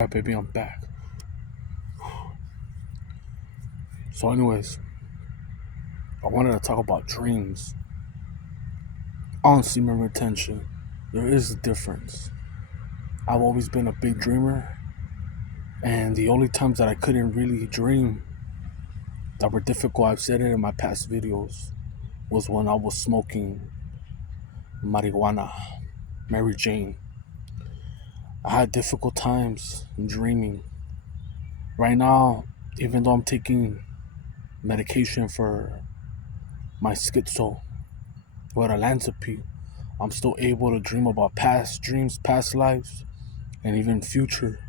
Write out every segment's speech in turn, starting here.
Alright, baby, I'm back. So, anyways, I wanted to talk about dreams on semen retention. There is a difference. I've always been a big dreamer, and the only times that I couldn't really dream that were difficult, I've said it in my past videos, was when I was smoking marijuana, Mary Jane. I had difficult times dreaming. Right now, even though I'm taking medication for my schizo with olanzapine, I'm still able to dream about past dreams, past lives, and even future.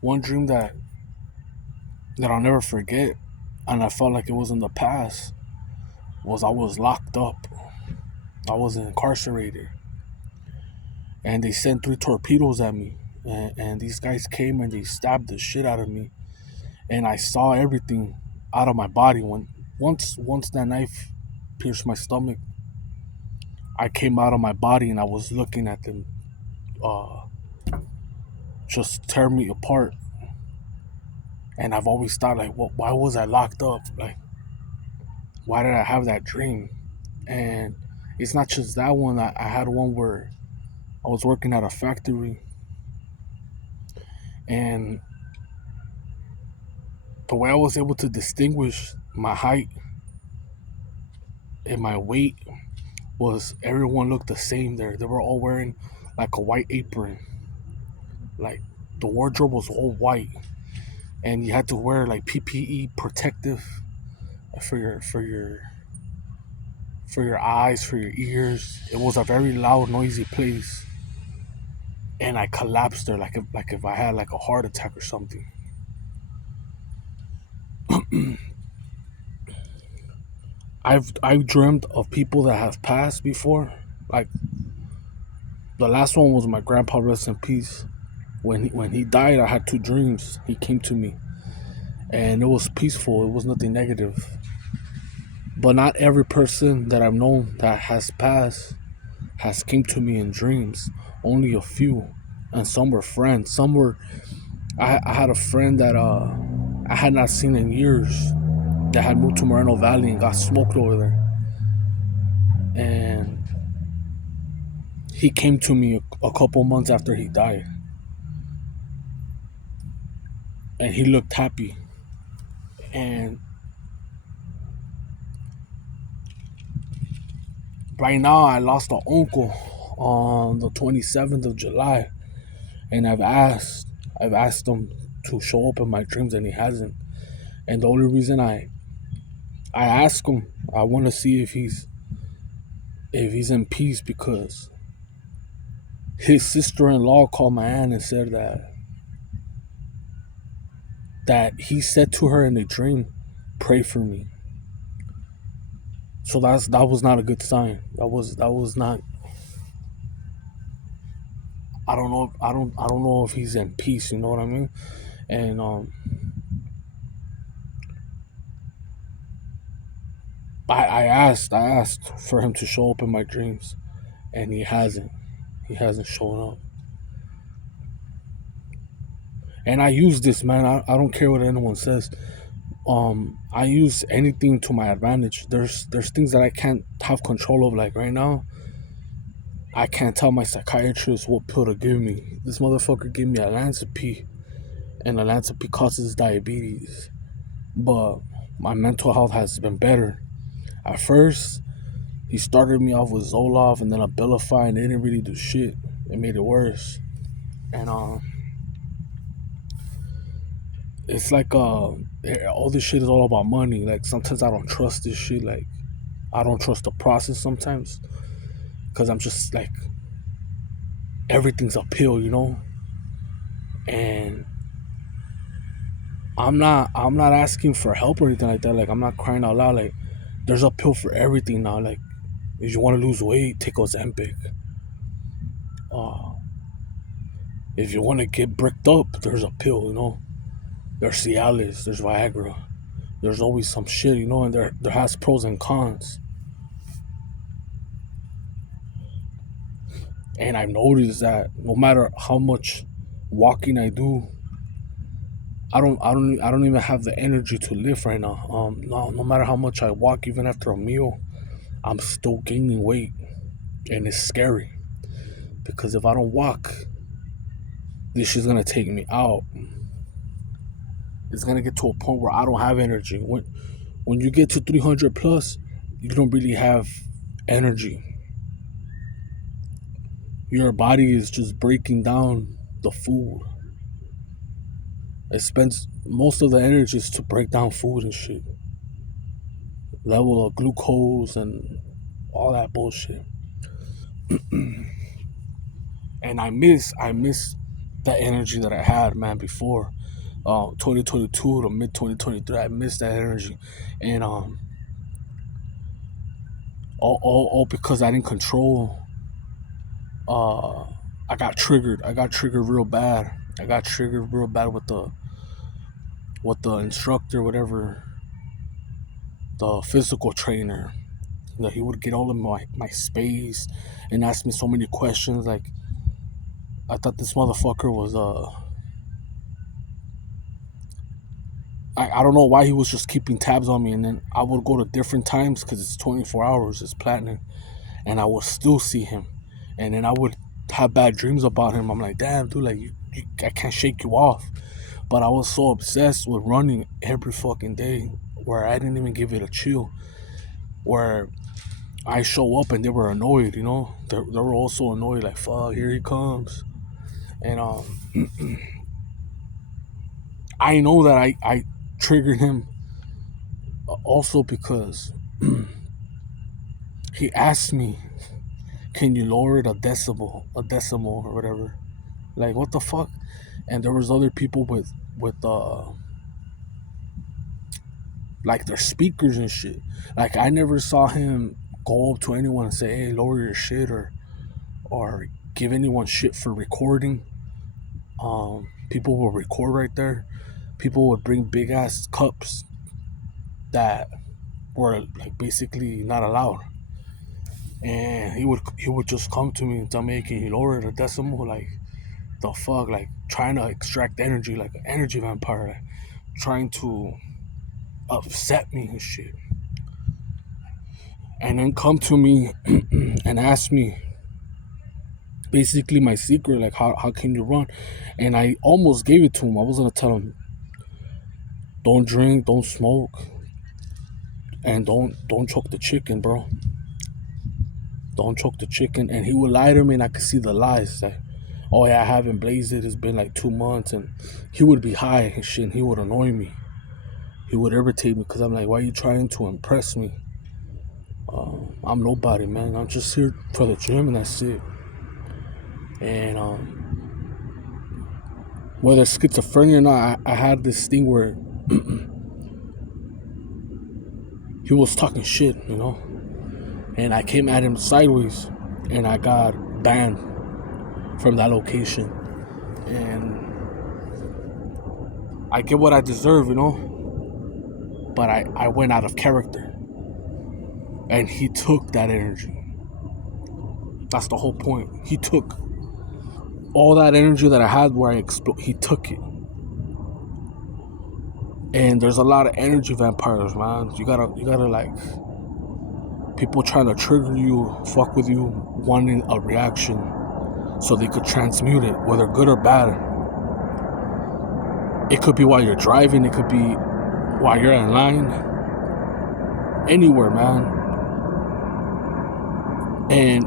One dream that I'll never forget, and I felt like it was in the past, was I was locked up. I was incarcerated, and they sent 3 torpedoes at me. And these guys came and they stabbed the shit out of me, and I saw everything out of my body. Once that knife pierced my stomach, I came out of my body and I was looking at them, uh, just tear me apart. And I've always thought, like, why was I locked up? Like, why did I have that dream? And it's not just that one. I had one where I was working at a factory, and the way I was able to distinguish my height and my weight was everyone looked the same there. They were all wearing like a white apron. Like, the wardrobe was all white, and you had to wear like PPE protective for your eyes, for your ears. It was a very loud, noisy place, and I collapsed there like if I had like a heart attack or something. I've dreamt of people that have passed before. Like, the last one was my grandpa, rest in peace. When he died, I had 2 dreams. He came to me, and it was peaceful. It was nothing negative. But not every person that I've known that has passed has came to me in dreams. Only a few, and some were friends. Some were. I had a friend that I had not seen in years, that had moved to Moreno Valley and got smoked over there. And he came to me a couple months after he died, and he looked happy. And right now, I lost an uncle on the 27th of July, and I've asked him to show up in my dreams, and he hasn't. And the only reason I ask him, I want to see if he's in peace, because his sister-in-law called my aunt and said that he said to her in a dream, "Pray for me." So that was not a good sign. That was not. I don't know if he's in peace. You know what I mean? And I asked for him to show up in my dreams, and he hasn't. He hasn't shown up. And I use this, man. I don't care what anyone says. I use anything to my advantage. There's things that I can't have control of. Like right now, I can't tell my psychiatrist what pill to give me. This motherfucker gave me olanzapine, and olanzapine causes diabetes. But my mental health has been better. At first, he started me off with Zoloft and then Abilify, and it didn't really do shit. It made it worse. And it's like all this shit is all about money. Like, sometimes I don't trust this shit. Like, I don't trust the process sometimes, because I'm just like, everything's uphill, and I'm not asking for help or anything like that. Like, I'm not crying out loud. Like, there's a pill for everything now. Like, if you want to lose weight, take Ozempic. Uh, if you want to get bricked up, there's a pill. There's Cialis, there's Viagra. There's always some shit, and there has pros and cons. And I've noticed that no matter how much Walking I do. I don't even have the energy to live right now. No matter how much I walk, even after a meal, I'm still gaining weight, and it's scary because if I don't walk, this is gonna take me out. It's gonna get to a point where I don't have energy. When you get to 300 plus, you don't really have energy. Your body is just breaking down the food. It spends most of the energy is to break down food and shit. Level of glucose and all that bullshit. And I miss that energy that I had, man, before 2022 to mid 2023. I miss that energy, and all because I didn't control. Uh, I got triggered. I got triggered real bad. I got triggered real bad with the instructor, whatever, the physical trainer. You know, he would get all of my space and ask me so many questions. Like I thought this motherfucker was I don't know why he was just keeping tabs on me, and then I would go to different times because it's 24 hours, it's platinum, and I would still see him, and then I would have bad dreams about him. I'm like, damn, dude, like I can't shake you off. But I was so obsessed with running every fucking day where I didn't even give it a chill. Where I show up and they were annoyed, you know, they were also annoyed, like fuck, here he comes, and I know that I triggered him also because he asked me, "Can you lower it a decimal or whatever?" Like what the fuck? And there was other people with like their speakers and shit. Like I never saw him go up to anyone and say, "Hey, lower your shit," or give anyone shit for recording. People will record right there. People would bring big ass cups that were like basically not allowed. And he would just come to me and tell me, "Can you lower the decimal?" Like the fuck, like trying to extract energy, like an energy vampire, like, trying to upset me and shit. And then come to me and ask me basically my secret, like how can you run? And I almost gave it to him. I was gonna tell him, don't drink, don't smoke, and don't choke the chicken, bro. Don't choke the chicken. And he would lie to me, and I could see the lies. Like, oh yeah, I haven't blazed it. It's been like 2 months, and he would be high and shit. And he would annoy me. He would irritate me because I'm like, why are you trying to impress me? I'm nobody, man. I'm just here for the gym, and that's it. And whether schizophrenia or not, I had this thing where he was talking shit, you know, and I came at him sideways, and I got banned from that location. And I get what I deserve, you know, but I went out of character, and he took that energy. That's the whole point. He took all that energy that I had where I explode. He took it. And there's a lot of energy vampires, man. You gotta like people trying to trigger you, fuck with you, wanting a reaction so they could transmute it, whether good or bad. It could be while you're driving, it could be while you're in line, anywhere, man. And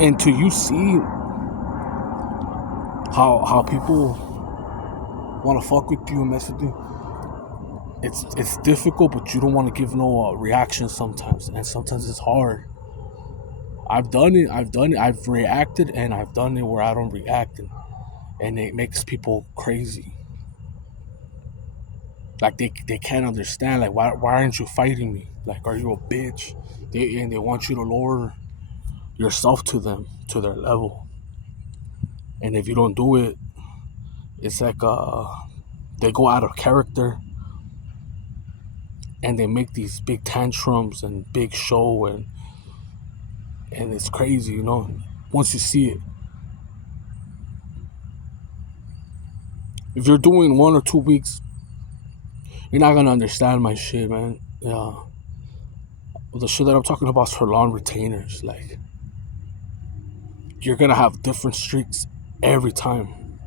and to you see how people want to fuck with you and mess with you, it's difficult, but you don't want to give no reaction sometimes, and sometimes it's hard. I've reacted, and I've done it where I don't react, and it makes people crazy. Like they can't understand. Like why aren't you fighting me? Like are you a bitch? And they want you to lower yourself to them, to their level. And if you don't do it, it's like they go out of character, and they make these big tantrums and big show, and it's crazy, you know. Once you see it, If you're doing 1 or 2 weeks, you're not gonna understand my shit, man. Yeah, the shit that I'm talking about is for lawn retainers. Like, you're gonna have different streaks every time,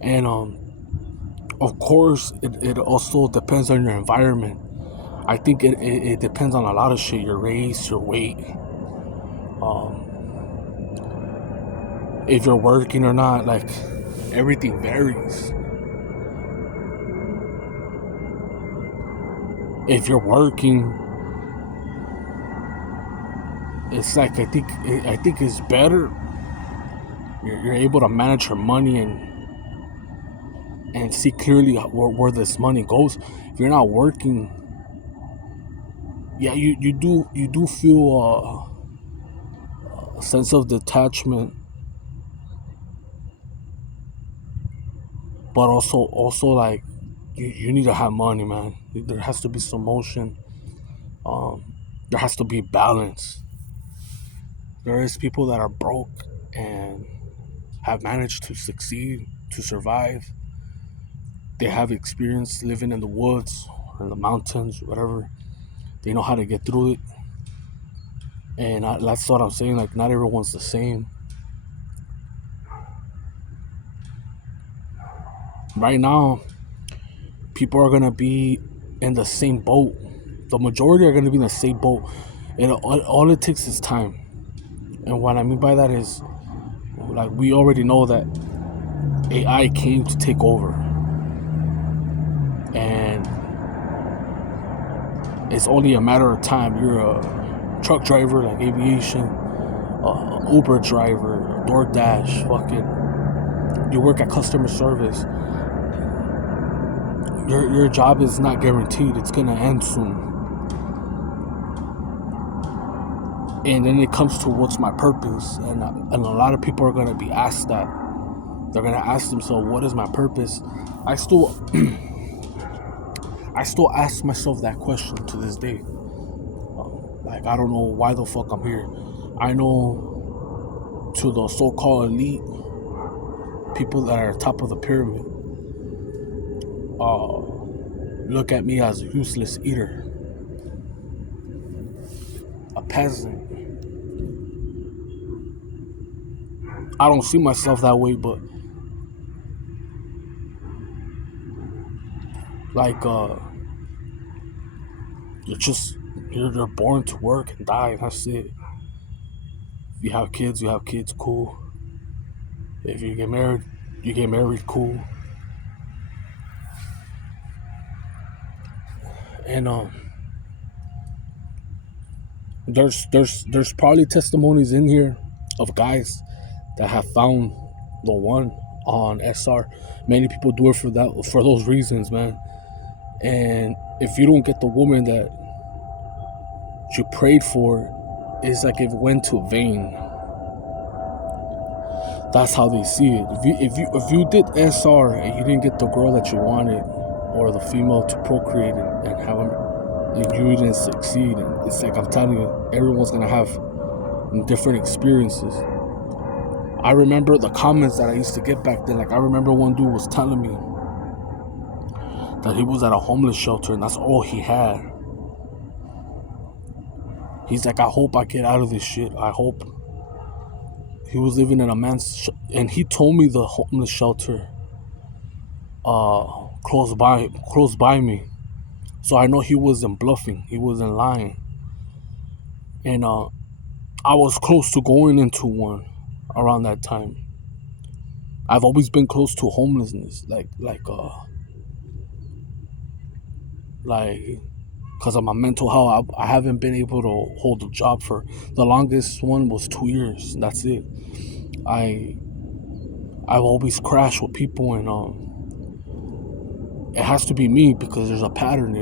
and of course, it also depends on your environment. I think it depends on a lot of shit: your race, your weight, um, if you're working or not. Like, everything varies. If you're working, it's like I think it's better. You're able to manage your money and see clearly where this money goes. If you're not working, yeah, you do feel a sense of detachment, but also like you need to have money, man. There has to be some motion. Um, there has to be balance. There is people that are broke and have managed to succeed, to survive. They have experience living in the woods or in the mountains, whatever. They know how to get through it, and that's what I'm saying. Like, not everyone's the same. Right now, people are gonna be in the same boat. The majority are gonna be in the same boat, and all it takes is time. And what I mean by that is, like, we already know that AI came to take over, and it's only a matter of time. You're a truck driver, like aviation, Uber driver, DoorDash, fucking, you work at customer service. Your job is not guaranteed. It's gonna end soon. And then it comes to what's my purpose, and a lot of people are gonna be asked that. They're gonna ask themselves, what is my purpose? I still I still ask myself that question to this day. Like, I don't know why the fuck I'm here. I know, to the so-called elite, people that are top of the pyramid, uh, look at me as a useless eater, a peasant. I don't see myself that way, but like, you're just you're born to work and die, and that's it. If you have kids, cool. If you get married, cool. And there's probably testimonies in here of guys that have found the one on SR. Many people do it for those reasons, man. And if you don't get the woman that you prayed for, it's like it went to vain. That's how they see it. If you did SR and you didn't get the girl that you wanted, or the female to procreate and have them, and you didn't succeed, and it's like, I'm telling you, everyone's gonna have different experiences. I remember the comments that I used to get back then. Like, I remember one dude was telling me that he was at a homeless shelter and that's all he had. He's like, I hope I get out of this shit. I hope. He was living in a and he told me the homeless shelter close by me. So I know he wasn't bluffing. He wasn't lying. And I was close to going into one around that time. I've always been close to homelessness, like because of my mental health. I haven't been able to hold a job for the longest one was 2 years. That's it. I've always crashed with people, and it has to be me because there's a pattern,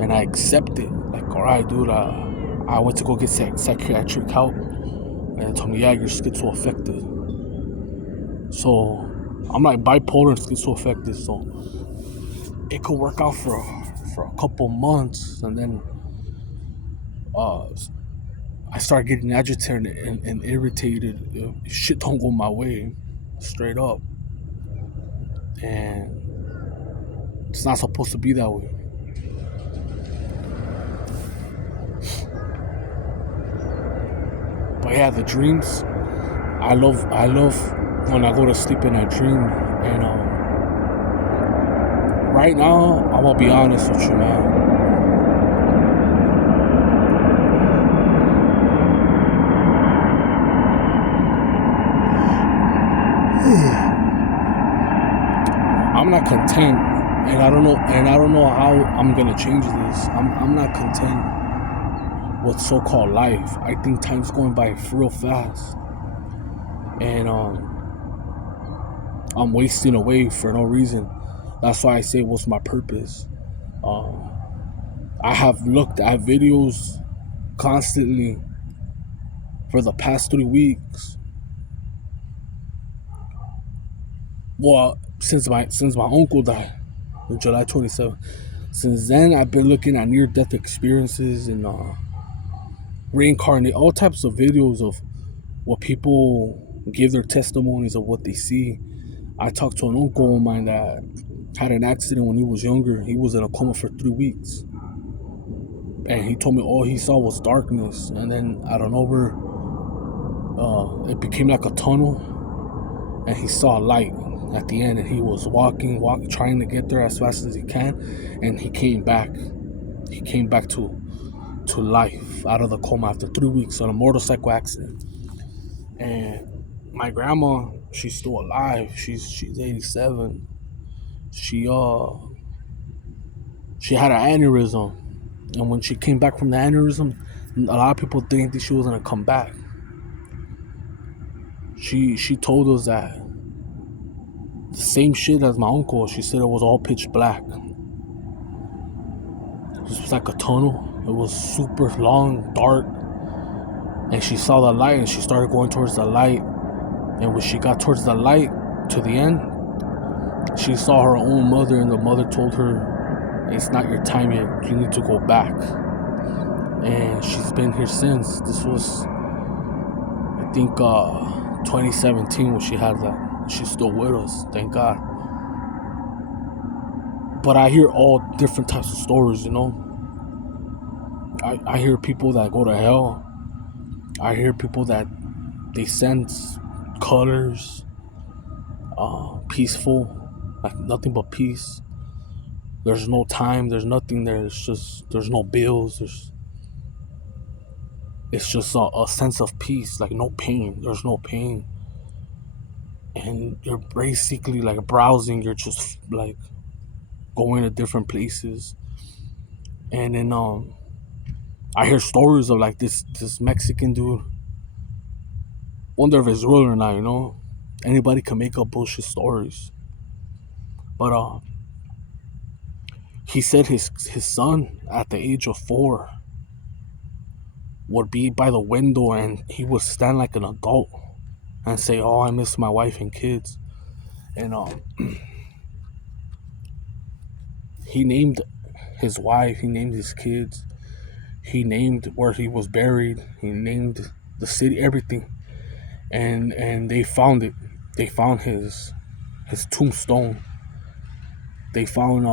and I accept it. Like, all right, dude, I went to go get psychiatric help, and they told me, yeah, you're schizoaffective. So I'm like bipolar and schizoaffective, so it could work out for a couple months, and then I start getting agitated and irritated. Shit don't go my way, straight up. and it's not supposed to be that way. But yeah, the dreams, I love when I go to sleep and I dream. And right now, I'm gonna be honest with you, man. I'm not content, and I don't know how I'm gonna change this. I'm not content with so-called life. I think time's going by real fast, and I'm wasting away for no reason. That's why I say, what's my purpose? I have looked at videos constantly for the past 3 weeks. Well, since my uncle died on July 27th. Since then, I've been looking at near-death experiences and reincarnate, all types of videos of what people give their testimonies of what they see. I talked to an uncle of mine that had an accident when he was younger. He was in a coma for 3 weeks. And he told me all he saw was darkness. And then out of nowhere, it became like a tunnel. And he saw light at the end. And he was walking, trying to get there as fast as he can. And he came back. He came back to life out of the coma after 3 weeks on a motorcycle accident. And my grandma, she's still alive. She's 87. She had an aneurysm, and when she came back from the aneurysm, a lot of people think that she was gonna come back. She told us that the same shit as my uncle. She said it was all pitch black. This was like a tunnel. It was super long, dark, and she saw the light, and she started going towards the light. And when she got towards the light to the end, she saw her own mother, and the mother told her, "It's not your time yet. You need to go back." And she's been here since. This was, I think, 2017 when she had that. She's still with us, thank God. But I hear all different types of stories, you know. I hear people that go to hell. I hear people that they sense colors, peaceful, like nothing but peace. There's no time, there's nothing there. There's no bills. It's just a sense of peace, like no pain. There's no pain. And you're basically like browsing. You're just like going to different places. And then I hear stories of like this Mexican dude. Wonder if it's real or not, you know? Anybody can make up bullshit stories. But he said his son at the age of 4 would be by the window and he would stand like an adult and say, "Oh, I miss my wife and kids." And he named his wife, he named his kids, he named where he was buried, he named the city, everything. And they found it. They found his tombstone. They found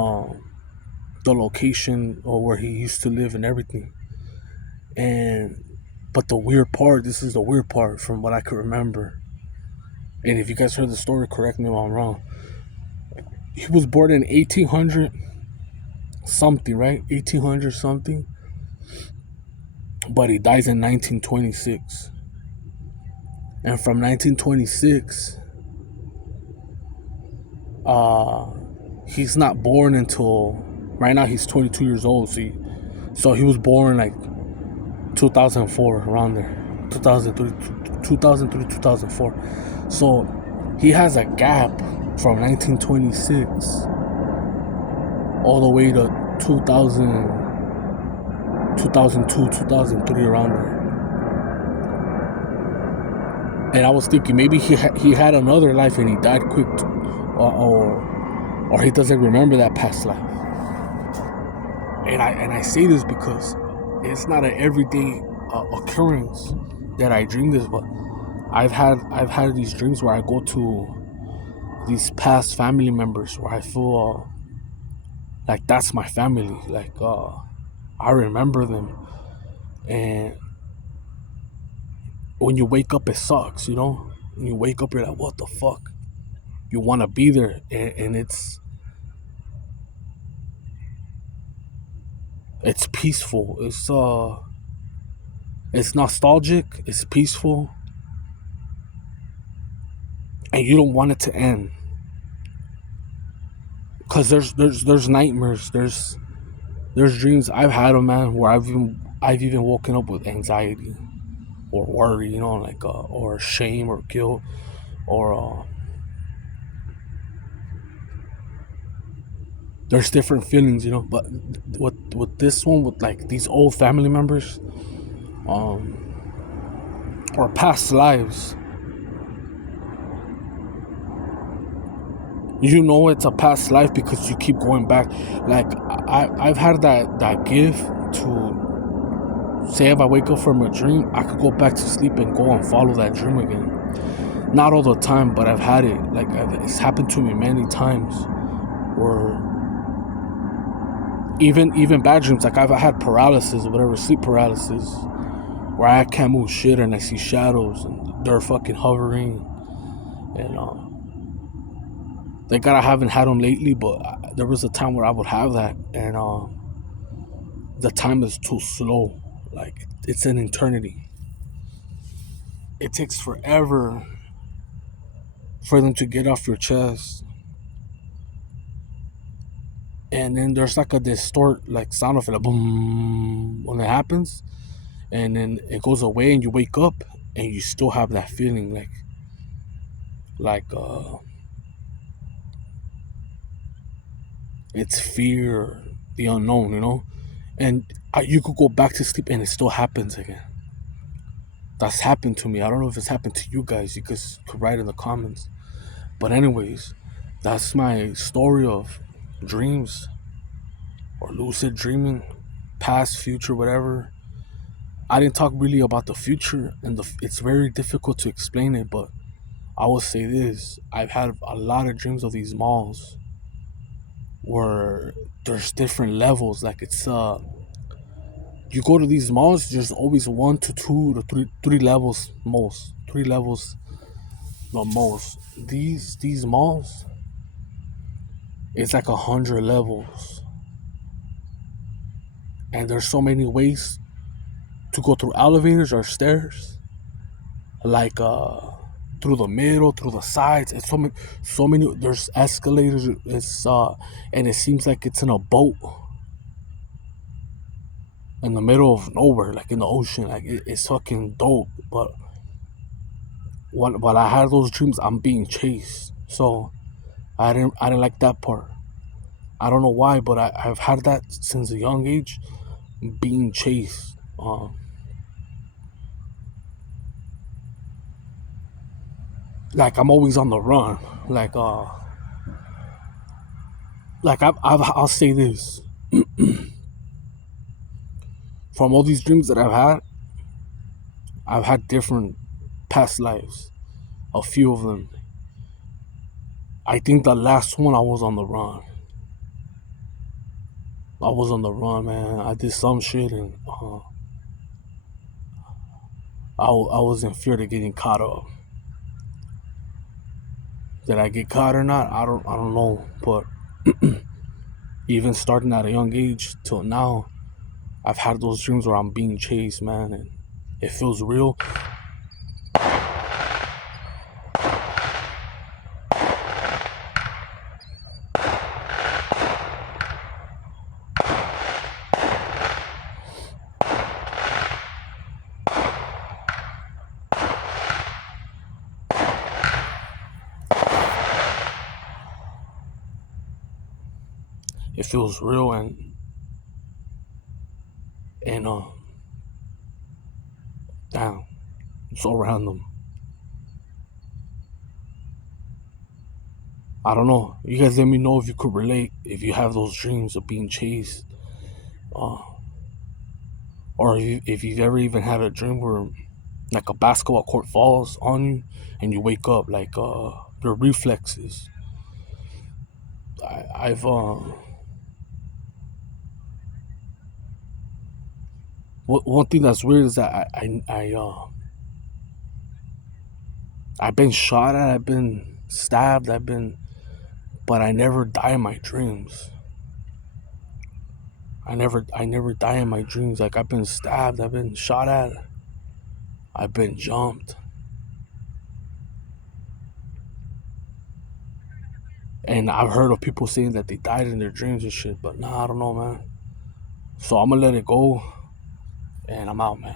the location or where he used to live and everything. But the weird part, this is the weird part from what I could remember. And if you guys heard the story, correct me if I'm wrong. He was born in 1800 something, right? 1800 something. But he dies in 1926. And from 1926, he's not born until, right now he's 22 years old. So he was born like 2004, around there. 2003, 2004. So he has a gap from 1926 all the way to 2002, 2003, around there. And I was thinking maybe he had another life and he died quick, or he doesn't remember that past life. And I say this because it's not an everyday occurrence that I dream this, but I've had these dreams where I go to these past family members where I feel like that's my family. Like I remember them, and when you wake up, it sucks. You know, when you wake up, you're like, what the fuck? You want to be there, and it's peaceful. It's nostalgic. It's peaceful, and you don't want it to end. Cause there's nightmares. There's dreams I've had of, man, where I've even woken up with anxiety or worry, you know, like or shame or guilt or there's different feelings, you know. But with this one, with like these old family members, um, or past lives, you know it's a past life because you keep going back. Like I've had that gift to say if I wake up from a dream, I could go back to sleep and go and follow that dream again. Not all the time, but I've had it. Like it's happened to me many times, where even bad dreams. Like I've had paralysis or whatever, sleep paralysis, where I can't move shit and I see shadows and they're fucking hovering. And thank God I haven't had them lately, but there was a time where I would have that, and the time is too slow. Like it's an eternity. It takes forever for them to get off your chest, and then there's like a distort like sound of it, like boom, when it happens, and then it goes away, and you wake up, and you still have that feeling, like it's fear, the unknown, you know, and you could go back to sleep, and it still happens again. That's happened to me. I don't know if it's happened to you guys. You guys could write in the comments. But anyways, that's my story of dreams or lucid dreaming, past, future, whatever. I didn't talk really about the future, and it's very difficult to explain it. But I will say this: I've had a lot of dreams of these malls where there's different levels. Like it's you go to these malls, there's always one to two to three levels most. Three levels the most. These malls, it's like 100 levels, and there's so many ways to go through elevators or stairs, like through the middle, through the sides. It's so many. There's escalators. It's and it seems like it's in a boat in the middle of nowhere, like in the ocean. Like it's fucking dope. But while I had those dreams, I'm being chased. So I didn't like that part. I don't know why, but I've had that since a young age, being chased. Like I'm always on the run. Like I'll say this: from all these dreams that I've had different past lives. A few of them. I think the last one I was on the run. I was on the run, man. I did some shit, and I was in fear of getting caught up. Did I get caught or not? I don't know. But even starting at a young age till now, I've had those dreams where I'm being chased, man, and it feels real. It feels real, and damn, it's so random. I don't know. You guys let me know if you could relate, if you have those dreams of being chased, uh, or if you've ever even had a dream where like a basketball court falls on you and you wake up. Like your reflexes. I've one thing that's weird is that I've been shot at, I've been stabbed, but I never die in my dreams. I never die in my dreams. Like, I've been stabbed, I've been shot at, I've been jumped, and I've heard of people saying that they died in their dreams and shit. But nah, I don't know, man. So I'm gonna let it go, and I'm out, man.